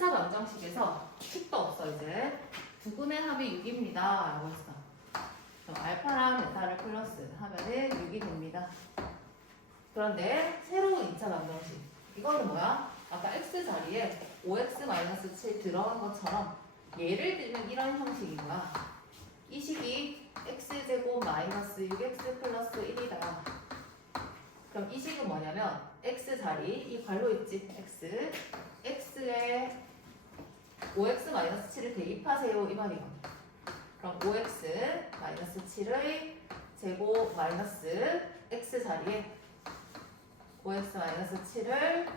2차 방정식에서 식도 없어 이제. 두근의 합이 6입니다. 라고 했어. 알파랑 베타를 플러스 하면은 6이 됩니다. 그런데 새로운 2차 방정식. 이거는 뭐야? 아까 x 자리에 5x-7 들어간 것처럼 예를 들면 이런 형식인 거야. 이 식이 x제곱 마이너스 6x 플러스 1이다. 그럼 이 식은 뭐냐면 x 자리 이 괄호 있지? X. X에 5x 마이너스 7을 대입하세요 이 말이야. 그럼 5x 마이너스 7의 제곱 마이너스 x 자리에 5x 마이너스 7을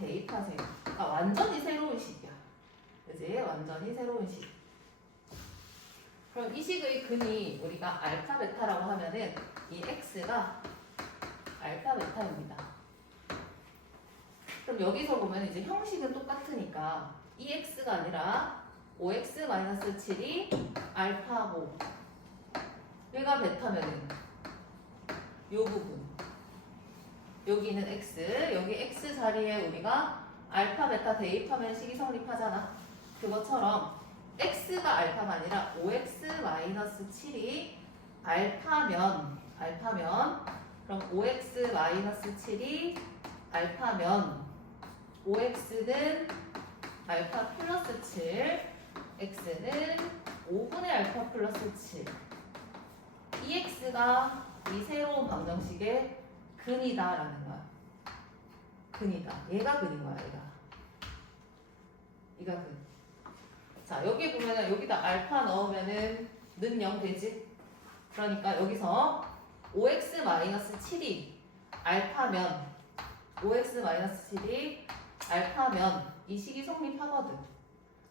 대입하세요. 그러니까 완전히 새로운 식이야. 그지? 완전히 새로운 식. 그럼 이 식의 근이 우리가 알파 베타라고 하면은 이 x가 알파 베타입니다. 그럼 여기서 보면 이제 형식은 똑같으니까 이 x가 아니라 5x-7이 알파고 얘가 베타면은 요 부분. 여기는 x. 여기 x 자리에 우리가 알파 베타 대입하면 식이 성립하잖아. 그것처럼 x가 알파가 아니라 5x-7이 알파면 알파면 그럼 5x-7이 알파면 5x는 알파 플러스 7 x는 5분의 알파 플러스 7이 x가 이 새로운 방정식의 근이다 라는 거야. 근이다. 얘가 근인 거야 얘가. 얘가 근. 자, 여기 보면은 여기다 알파 넣으면은 는 0 되지? 그러니까 여기서 5x-7이 알파면 5x-7이 알파면 이 식이 성립하거든.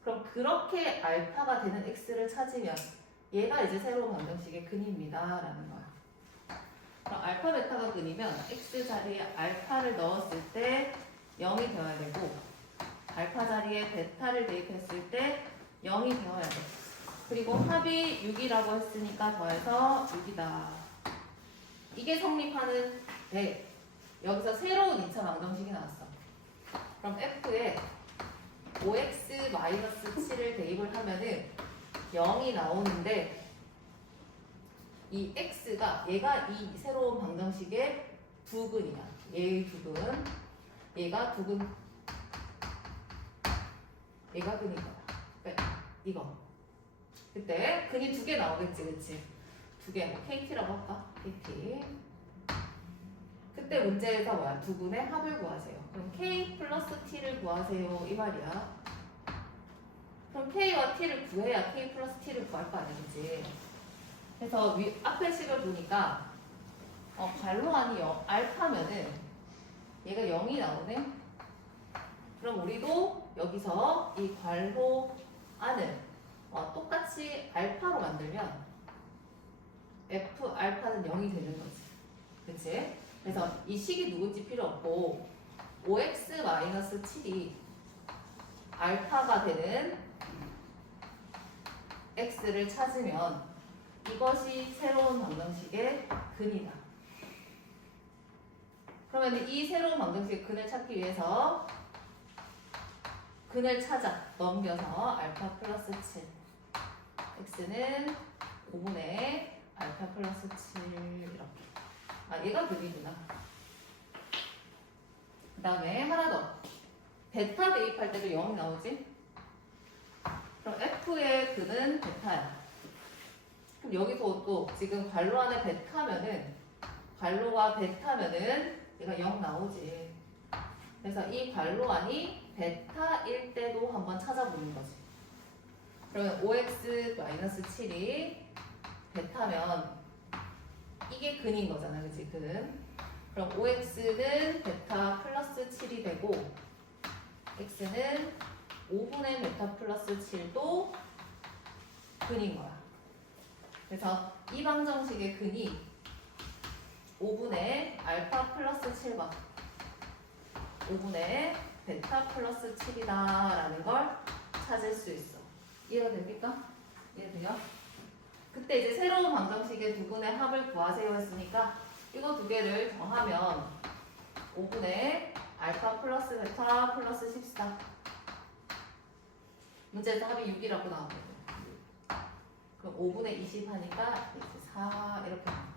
그럼 그렇게 알파가 되는 x를 찾으면 얘가 이제 새로운 방정식의 근입니다. 라는 거야. 그럼 알파 베타가 근이면 x 자리에 알파를 넣었을 때 0이 되어야 되고 알파 자리에 베타를 대입했을 때 0이 되어야 돼. 그리고 합이 6이라고 했으니까 더해서 6이다. 이게 성립하는 데 여기서 새로운 2차 방정식이 나왔어. 그럼 F에 5x-7을 대입을 하면은 0이 나오는데 이 x가 얘가 이 새로운 방정식의 부근이야. 얘의 부근. 얘가 부근. 얘가 거야. 그러니까 이거. 그때 근이 두 개 나오겠지, 그치? 두 개. 뭐 KT라고 할까? KT. 그때 문제에서 뭐야? 두 분의 합을 구하세요. 그럼 K 플러스 T를 구하세요. 이 말이야. 그럼 K와 T를 구해야 K 플러스 T를 구할 거 아니겠지. 그래서 위, 앞에 식을 보니까 어, 괄호안이 영, 알파면은 얘가 0이 나오네. 그럼 우리도 여기서 이 괄호 안을 어, 똑같이 알파로 만들면 F 알파는 0이 되는 거지. 그치? 그래서 이 식이 누군지 필요 없고 5x-7이 알파가 되는 x를 찾으면 이것이 새로운 방정식의 근이다. 그러면 이 새로운 방정식의 근을 찾기 위해서 근을 찾아 넘겨서 알파 플러스 7 x는 5분의 알파 플러스 7 이렇게 아 얘가 근이구나 그 다음에 하나 더. 베타 대입할 때도 0 나오지? 그럼 F의 근은 베타야. 그럼 여기서 또 지금 괄호 안에 베타면은 괄호가 베타면은 얘가 0 나오지. 그래서 이 괄호 안이 베타일 때도 한번 찾아보는 거지. 그러면 5x-7이 베타면 이게 근인 거잖아 그치 근 그럼 5x는 베타 플러스 7이 되고 x는 5분의 베타 플러스 7도 근인 거야 그래서 이 방정식의 근이 5분의 알파 플러스 7과 5분의 베타 플러스 7이다 라는 걸 찾을 수 있어 이해가 됩니까? 이해돼요? 그때 이제 새로운 방정식의 두 분의 합을 구하세요 했으니까 이거 두 개를 더하면 5분의 알파 플러스 베타 플러스 14 문제에서 합이 6이라고 나오거든. 그럼 5분의 20 하니까 이제 4 이렇게 나와.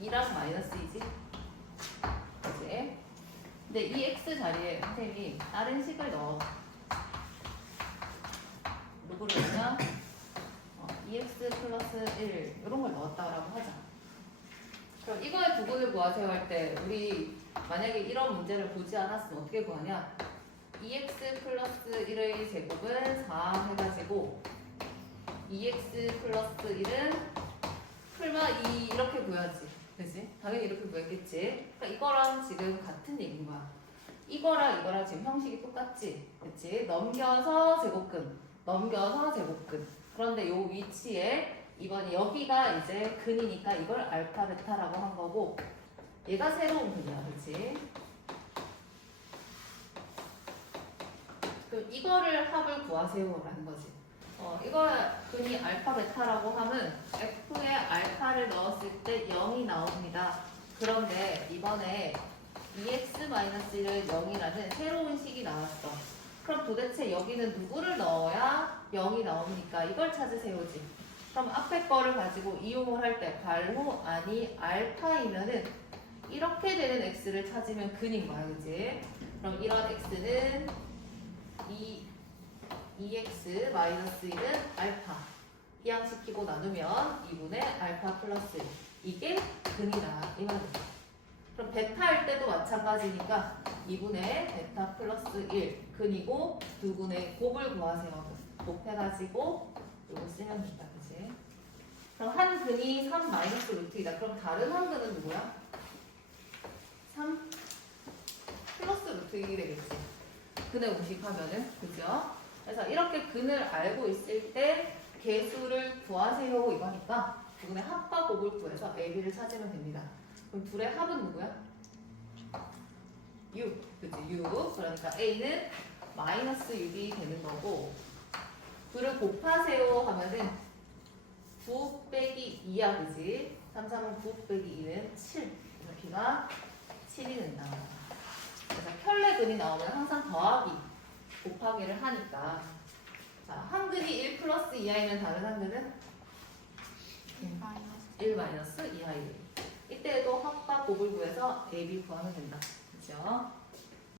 2랑 마이너스 2지? 그지? 근데 이 x 자리에 선생님이 다른 식을 넣어. 누구를 넣냐? 어, 2x 플러스 1 이런 걸 넣었다라고 하자. 그럼 이거의 부분을 구하세요 할 때 우리 만약에 이런 문제를 보지 않았으면 어떻게 구하냐? 2x 플러스 1의 제곱은 4 해가지고 2x 플러스 1은 풀마 2 이렇게 구해야지. 그지? 당연히 이렇게 구했겠지. 그러니까 이거랑 지금 같은 얘기인 거야. 이거랑 이거랑 지금 형식이 똑같지. 그치? 넘겨서 제곱근, 넘겨서 제곱근. 그런데 요 위치에 이번에 여기가 이제 근이니까 이걸 알파 베타라고 한 거고 얘가 새로운 근이야. 그치? 그럼 이거를 합을 구하세요라는 거지. 어, 이거 근이 알파 베타라고 하면 f에 알파를 넣었을 때 0이 나옵니다. 그런데 이번에 2x-1을 0이라는 새로운 식이 나왔어. 그럼 도대체 여기는 누구를 넣어야 0이 나옵니까? 이걸 찾으세요지. 그럼 앞에 거를 가지고 이용을 할때 발호 아니 알파이면은 이렇게 되는 x를 찾으면 근인 거야, 그지? 그럼 이런 x는 2 2x 마이너스 1은 알파 이항시키고 나누면 2분의 알파 플러스 1 이게 근이다 이 말이야 그럼 베타일 때도 마찬가지니까 2분의 베타 플러스 1 근이고 2분의 곱을 구하세요 곱해가지고 이거 쓰면 된다 그치? 그럼 한 근이 3 마이너스 루트이다 그럼 다른 한 근은 누구야? 3 플러스 루트 1이 되겠지 근의 공식하면은 그죠? 그래서 이렇게 근을 알고 있을 때 개수를 구하세요 이거니까 두근의 합과 곱을 구해서 AB를 찾으면 됩니다. 그럼 둘의 합은 누구야? 6, 그치? 6. 그러니까 A는 마이너스 6이 되는 거고 둘을 곱하세요 하면은 9 빼기 2야, 그지? 3, 3은 9 빼기 2는 7. 그래서 B가 7이 된다. 그래서 편례근이 나오면 항상 더하기, 곱하기를 하니까. 자, 한 근이 1 플러스 이하이면 다른 한 근은 1 마이너스 이하이. 이때도 합과 곱을 구해서 AB 구하면 된다. 그죠?